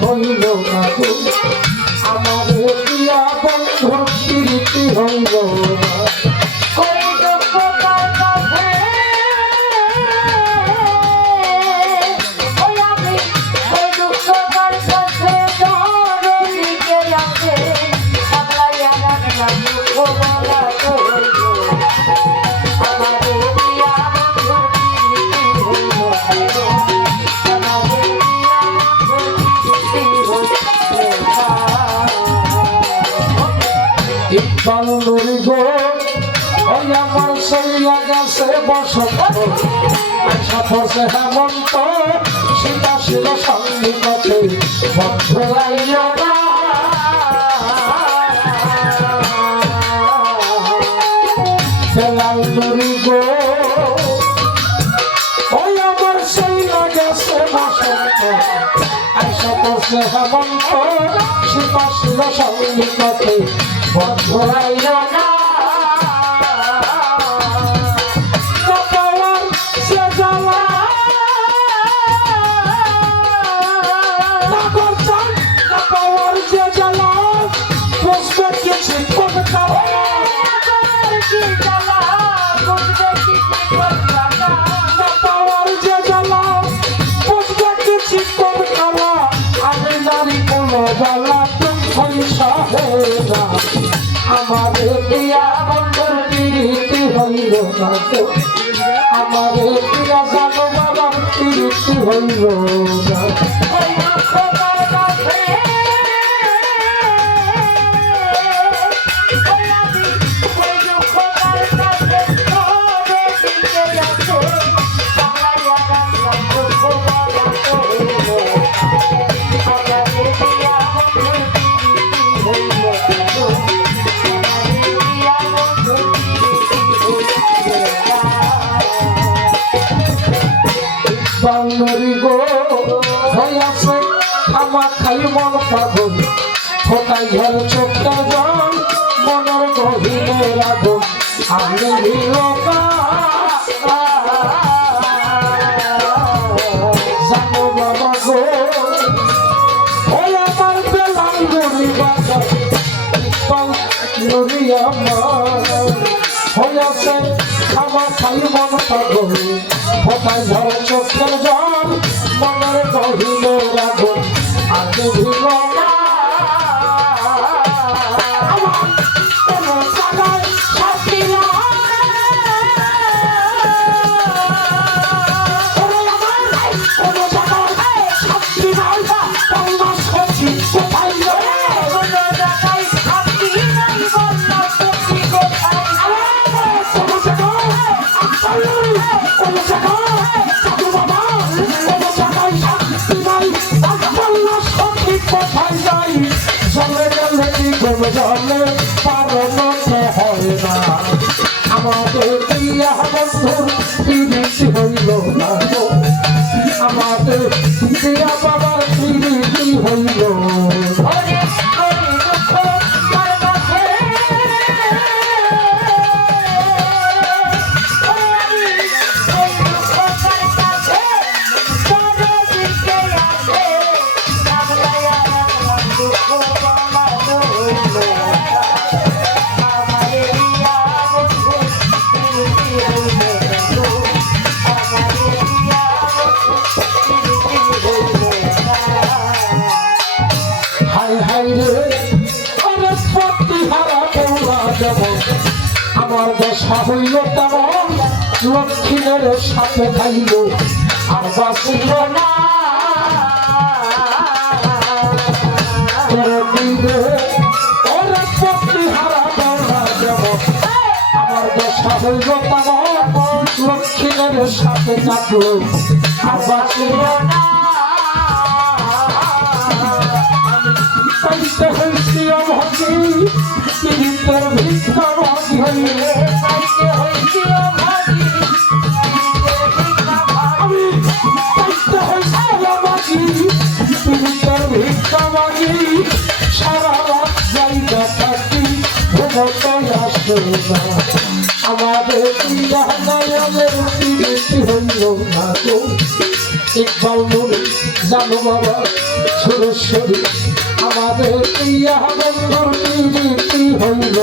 হইল না গো আমার প্রিয়া বন্ধুর প্রীতি হইল না ইকবাল নুরি গো ওই আমার সইয়া গেছে বসন্ত আশা পড়ছে হেমন্ত সীতা ছিল সন্নিকটে বন্ধ লাইও না বেলাল নুরি গো ওই আমার সইয়া গেছে বসন্ত আশা পড়ছে হেমন্ত সীতা ছিল সন্নিকটে বন্ধ লাইও না আমাদের প্রিয়া বন্ধুর প্রীতি হইল না গো আমাদের প্রিয়া জানো বাবার প্রীতি হইল না বাউরি গো হইয়াছে আমার খালি মন পাগল ফোটাই ঘর চোখটা জল মনের গভীরে রাখো আমি জানো বাবা গো ওই আমার বেলাল নুরি বাজার নুরি আমার হইয়াছে আমার খালি মন পাগল ফোটাই ধরে চোখের জল মনের গভীরে রাখো আগে ভিল না জলে পারতে হয় না আমাদের প্রিয়া বন্ধুর প্রীতি হইল না গো আমাদের প্রিয়া বাবার প্রীতি হইল আমার দশা হইল তেমন লক্ষ্মীদের সাথে খাইল আর বাঁচিল না আমার দশা হইল তেমন লক্ষ্মীদের সাথে কাটল আর বাঁচিল না পাইতে হইছি অভাগী পীড়িতের ভিক্ষা ভাগী হইলে পাইতে হইছি অভাগী আমি পাইতে হইছি অভাগী পীড়িতের ভিক্ষা ভাগী সারা রাত জায়গা থাকি ঘুমোতে আসে না আমাদের প্রিয়া নয়নের প্রীতি হইল না গো ইকবাল নুরি জানো বাবা সুরেশ্বরী আমাদের প্রিয়া বন্ধুর প্রীতি হইল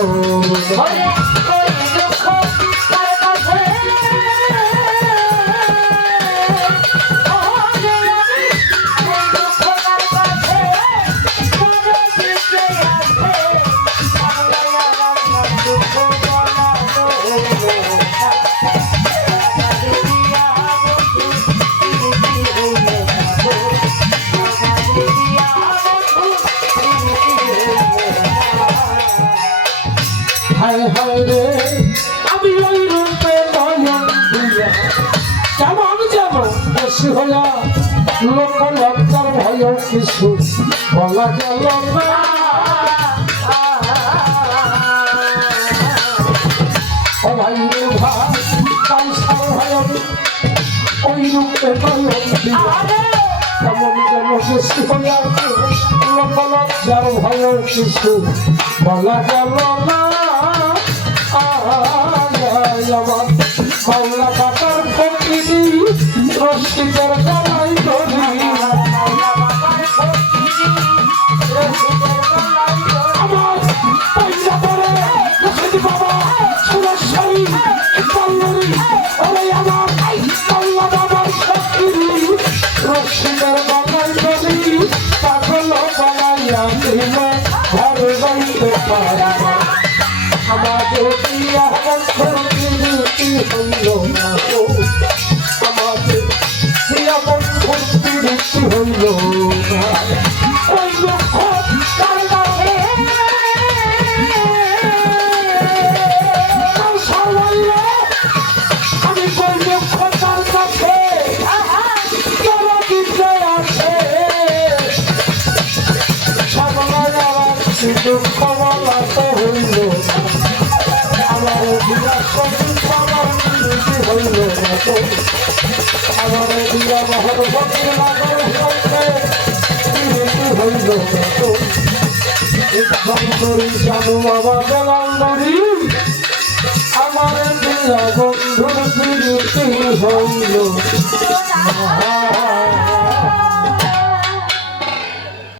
হায় হায় রে আমি ওই রূপে নয়ন দিয়া কেমন যেন বেশি হইয়া লোক লজ্জার ভয় কিছু বলা গেল না ও ভাই রে ভাই তাই সার ভাই আমি ওই রূপে নয়ন দিয়া কেমন যেন বেশি হইয়া লোক লজ্জার ভয় কিছু বলা গেল না আমার বাংলা কাটার ফকিরি রসিকের গলায় ধরি আমার পয়সা পরে রসিক বাবা সুরেশ্বরী পল্লরী ওরে আমার বাংলা বাবার ফকিরি রসিকের গলায় ধরি পাগল বানাইয়া দিলে ঘর যাইতে পারে আমাদের প্রিয়া বন্ধুর প্রীতি হইল না গো আমাদের প্রিয়া বন্ধুর প্রীতি হইল না ওই লক্ষ তার কাছে আমি ওই লক্ষ তার কাছে কেন দিতে আছে সামলায় আমার দুঃখ বলাতে হইল আমার দিয়া সবুজ বাবার হইল না তো আমার দিয়া মহর ভক্তির লাগর হইতে হইল না তো ইকবাল নুরি জানো বাবা বেলাল নুরি আমার দিয়া বন্ধুর প্রীতি হইল না